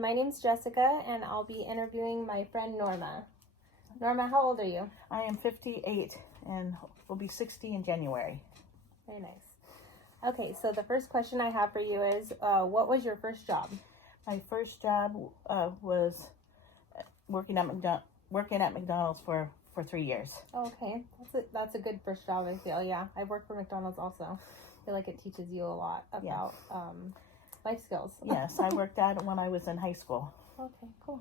my name's Jessica, and I'll be interviewing my friend Norma. Norma, how old are you? I am 58 and will be 60 in January. Very nice. Okay, so the first question I have for you is, what was your first job? My first job was working at McDonald's for 3 years. Oh, okay, that's a good first job, I feel. Yeah, I worked for McDonald's also. I feel like it teaches you a lot about life skills. Yes, I worked at it when I was in high school. Okay, cool.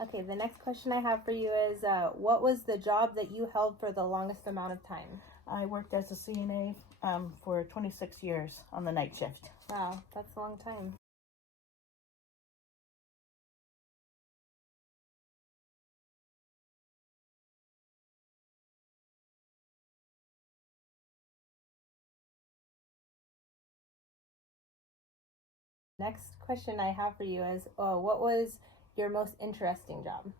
Okay, the next question I have for you is, what was the job that you held for the longest amount of time? I worked as a CNA for 26 years on the night shift. Wow, that's a long time. Next question I have for you is, what was your most interesting job?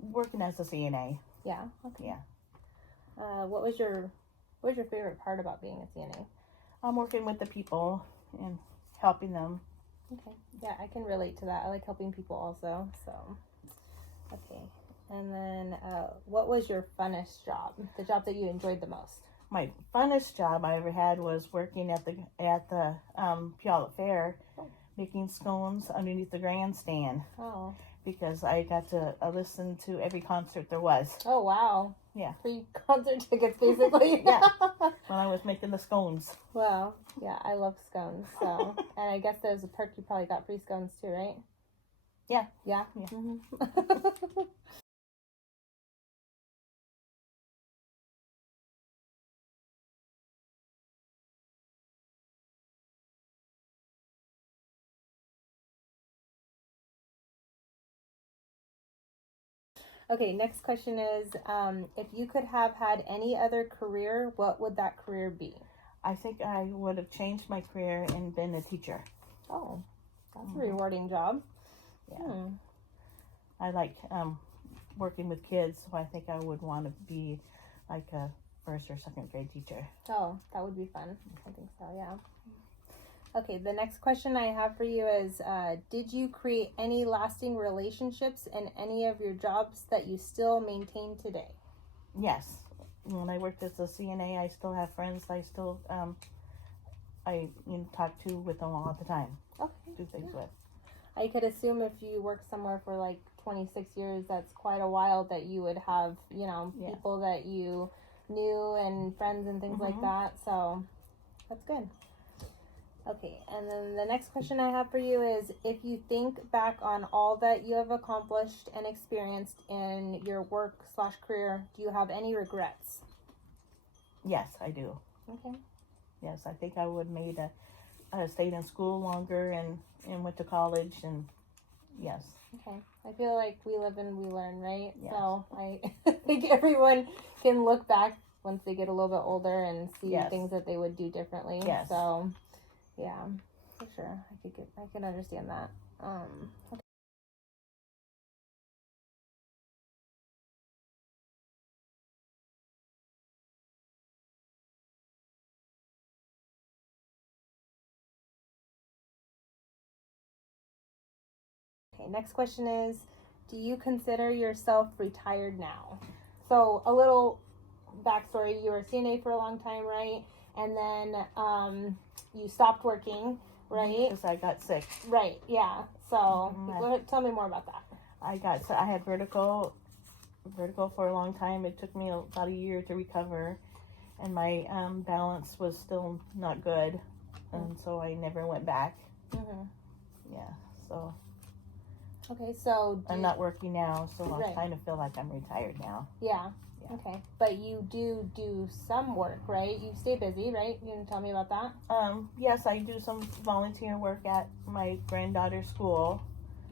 Working as a CNA. Yeah. Okay. Yeah. What was your favorite part about being a CNA? I'm working with the people and helping them. Okay. Yeah, I can relate to that. I like helping people also. So, okay. And then, what was your funnest job? The job that you enjoyed the most? My funnest job I ever had was working at the Puyallup Fair, making scones underneath the grandstand. Oh. Because I got to listen to every concert there was. Oh, wow. Yeah. Free concert tickets, basically. Yeah. When I was making the scones. Wow. Yeah, I love scones. So, and I guess there's a perk, you probably got free scones too, right? Yeah. Yeah. Yeah. Mm-hmm. Okay, next question is, if you could have had any other career, what would that career be? I think I would have changed my career and been a teacher. Oh, that's a rewarding job. Yeah. I like working with kids, so I think I would want to be like a first or second grade teacher. Oh, that would be fun. I think so, yeah. Okay, the next question I have for you is, did you create any lasting relationships in any of your jobs that you still maintain today? Yes. When I worked as a CNA, I still have friends I still talk to with them all the time. Okay. Do things with. I could assume if you work somewhere for like 26 years, that's quite a while, that you would have, people that you knew and friends and things like that. So that's good. Okay, and then the next question I have for you is, if you think back on all that you have accomplished and experienced in your work/career, do you have any regrets? Yes, I do. Okay. Yes, I think I would have made stayed in school longer and went to college, and yes. Okay. I feel like we live and we learn, right? Yes. So I think everyone can look back once they get a little bit older and see things that they would do differently. Yes. So yeah, for sure. I can understand that. Okay. Okay, next question is, do you consider yourself retired now? So a little backstory, you were a CNA for a long time, right? And then you stopped working, right? Because I got sick. Right, yeah. So tell me more about that. I had vertigo for a long time. It took me about a year to recover, and my balance was still not good, and so I never went back. Yeah, so. Okay, so I'm not working now, so I kind of feel like I'm retired now. Yeah. Okay, but you do some work, right? You stay busy, right? You can tell me about that. Yes, I do some volunteer work at my granddaughter's school.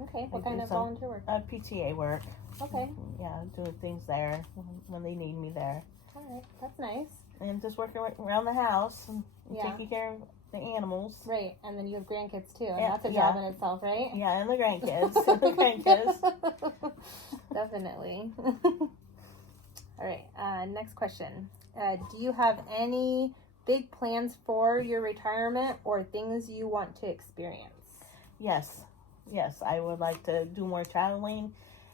Okay, what kind of volunteer work? PTA work. Okay. Yeah, doing things there when they need me there. All right, that's nice. And just working around the house and taking care the animals. Right, and then you have grandkids too, and Yeah, that's a job in itself, right? Yeah, and the grandkids. The grandkids. Definitely. All right, next question. Do you have any big plans for your retirement or things you want to experience? Yes, I would like to do more traveling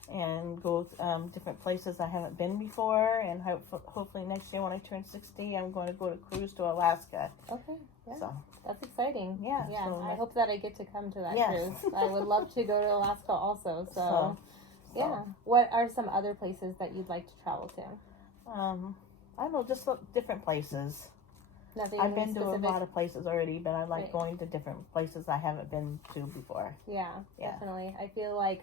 and go different places I haven't been before, and hopefully next year when I turn 60, I'm going to go to cruise to Alaska. Okay, yeah. So that's exciting. Yeah. So I hope that I get to come to that Yes. cruise. I would love to go to Alaska also. So yeah. So. What are some other places that you'd like to travel to? I don't know, just different places. Nothing I've been specific? to a lot of places already, but I like Right. going to different places I haven't been to before. Yeah, Yeah. definitely. I feel like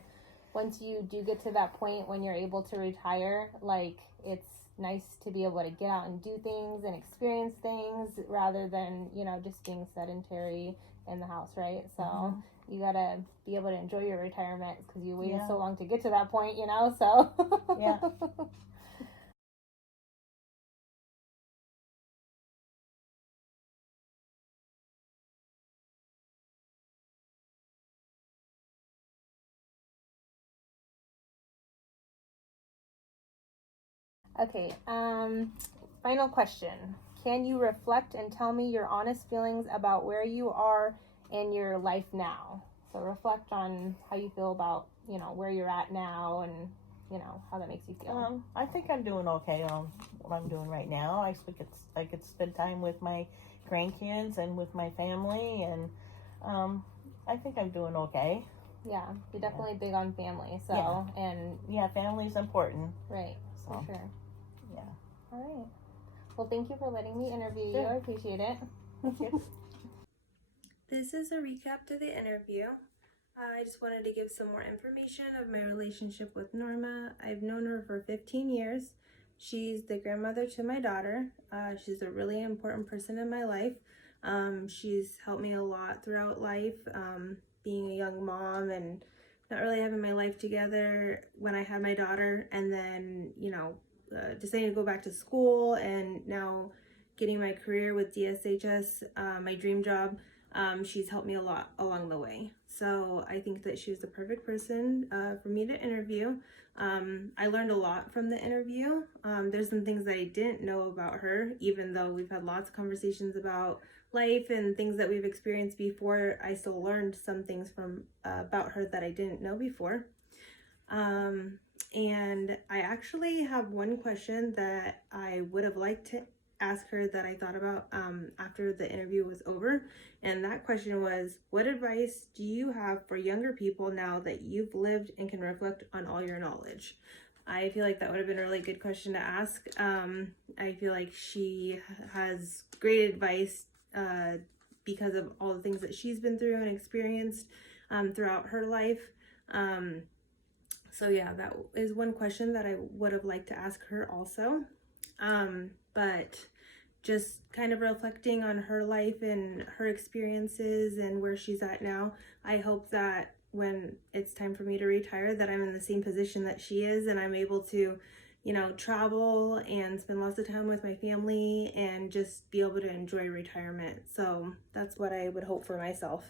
once you do get to that point when you're able to retire, like it's nice to be able to get out and do things and experience things rather than, just being sedentary in the house, right? So you gotta be able to enjoy your retirement because you waited so long to get to that point, so. Yeah. Okay, final question. Can you reflect and tell me your honest feelings about where you are in your life now? So reflect on how you feel about, where you're at now and, how that makes you feel. I think I'm doing okay on what I'm doing right now. I could spend time with my grandkids and with my family, and I think I'm doing okay. Yeah, you're definitely big on family, so, and... Yeah, family's important. Right, So. for sure. Yeah. All right. Well, thank you for letting me interview you. Sure. I appreciate it. Thank you. This is a recap to the interview. I just wanted to give some more information of my relationship with Norma. I've known her for 15 years. She's the grandmother to my daughter. She's a really important person in my life. She's helped me a lot throughout life, being a young mom and not really having my life together when I had my daughter, and then, deciding to go back to school, and now getting my career with DSHS, my dream job. She's helped me a lot along the way. So I think that she was the perfect person for me to interview. I learned a lot from the interview. There's some things that I didn't know about her, even though we've had lots of conversations about life and things that we've experienced before. I still learned some things about her that I didn't know before. And I actually have one question that I would have liked to ask her that I thought about after the interview was over. And that question was, what advice do you have for younger people now that you've lived and can reflect on all your knowledge? I feel like that would have been a really good question to ask. I feel like she has great advice because of all the things that she's been through and experienced throughout her life. So yeah, that is one question that I would have liked to ask her also. But just kind of reflecting on her life and her experiences and where she's at now, I hope that when it's time for me to retire, that I'm in the same position that she is, and I'm able to, travel and spend lots of time with my family and just be able to enjoy retirement. So that's what I would hope for myself.